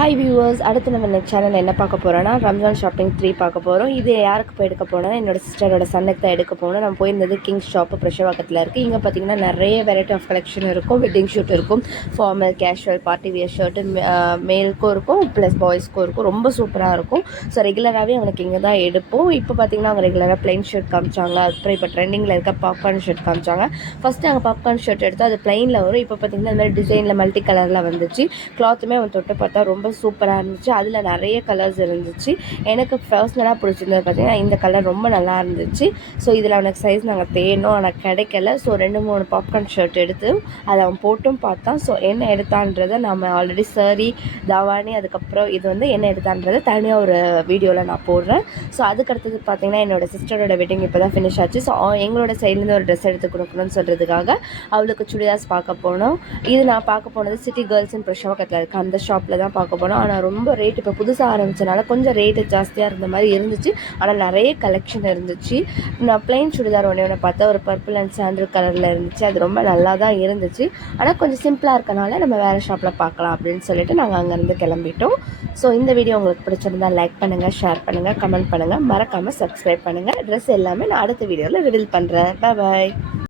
Hi viewers அடுத்து நம்ம இந்த சேனலில் என்ன பார்க்க போகிறோன்னா ரம்ஜான் ஷாப்பிங் த்ரீ பார்க்க போகிறோம் இது யாருக்கு போய் எடுக்க போனோம்னா என்னோட சிஸ்டரோட சன்னுக்கு தான் எடுக்க போனோம் நம்ம போயிருந்தது கிங்ஸ் ஷாப்பு பிரஷவாக்கத்தில் இருக்குது இங்கே பார்த்தீங்கன்னா நிறைய வெரைட்டி ஆஃப் கலெக்ஷன் இருக்கும். வெட்டிங் ஷூட் இருக்கும். Formal casual party wear shirt மேலுக்கும் இருக்கும். ப்ளஸ் பாய்ஸ்க்கும் இருக்கும். ரொம்ப சூப்பராக இருக்கும். ஸோ ரெகுலராகவே அவனுக்கு இங்கே தான் எடுப்போம். இப்போ பார்த்தீங்கன்னா அவங்க ரெகுலராக ப்ளைன் ஷர்ட் காமிச்சாங்க. அப்புறம் இப்போ ட்ரெண்டிங்கில் இருக்க பாப்கார்ன் ஷர்ட் காமிச்சாங்க. ஃபஸ்ட்டு அங்கே பாப்கார்ன் ஷர்ட் எடுத்து அது ப்ளைனில் வரும். இப்போ பார்த்தீங்கன்னா இந்த மாதிரி டிசைனில் மல்டி கலரில் வந்துச்சு. கிளாத்துமே அவன் தொட்டு பார்த்தா ரொம்ப சூப்பராக இருந்துச்சு. அதில் நிறைய கலர்ஸ் இருந்துச்சு. எனக்கு பர்சனலாக பிடிச்சிருந்தது பார்த்தீங்கன்னா இந்த கலர் ரொம்ப நல்லா இருந்துச்சு. ஸோ இதில் அவனுக்கு சைஸ் நாங்கள் தேடணும். ஆனால் கிடைக்கல. ஸோ ரெண்டு மூணு பாப்கார்ன் ஷர்ட் எடுத்து அதை அவன் போட்டும் பார்த்தான். ஸோ என்ன எடுத்தான்றதை நம்ம ஆல்ரெடி சரி தவானி அதுக்கப்புறம் இது வந்து என்ன எடுத்தான்றதை தனியாக ஒரு வீடியோவில் நான் போடுறேன். ஸோ அதுக்கடுத்தது பார்த்தீங்கன்னா என்னோட சிஸ்டரோட வெட்டிங் இப்போ தான் ஃபினிஷ் ஆச்சு. ஸோ எங்களோட சைட்லேருந்து ஒரு ட்ரெஸ் எடுத்து கொடுக்கணும்னு சொல்கிறதுக்காக அவளுக்கு சுடிதார்ஸ் பார்க்க போனோம். இது நான் பார்க்க போனது சிட்டி கேர்ள்ஸ் இன் பிரஷவக்கத்தில் இருக்குது அந்த ஷாப்பில் தான் பார்க்க போனால் ஆனால் ரொம்ப ரேட் இப்போ புதுசாக ஆரம்பித்தனால கொஞ்சம் ரேட்டு ஜாஸ்தியாக இருந்த மாதிரி இருந்துச்சு. ஆனால் நிறைய கலெக்ஷன் இருந்துச்சு. நான் பிளைன் சுடிதார் ஒன்று ஒன்று பார்த்தா ஒரு பர்பிள் அண்ட் சாண்டல் கலரில் இருந்துச்சு. அது ரொம்ப நல்லா தான் இருந்துச்சு. ஆனால் கொஞ்சம் சிம்பிளாக இருக்கனால நம்ம வேறு ஷாப்பில் பார்க்கலாம் அப்படின்னு சொல்லிட்டு நாங்கள் அங்கேருந்து கிளம்பிட்டோம். ஸோ இந்த வீடியோ உங்களுக்கு பிடிச்சிருந்தா லைக் பண்ணுங்கள் ஷேர் பண்ணுங்கள் கமெண்ட் பண்ணுங்கள் மறக்காமல் சப்ஸ்கிரைப் பண்ணுங்கள் ட்ரெஸ் எல்லாமே நான் அடுத்த வீடியோவில் ரிவீல் பண்ணுறேன் பாய்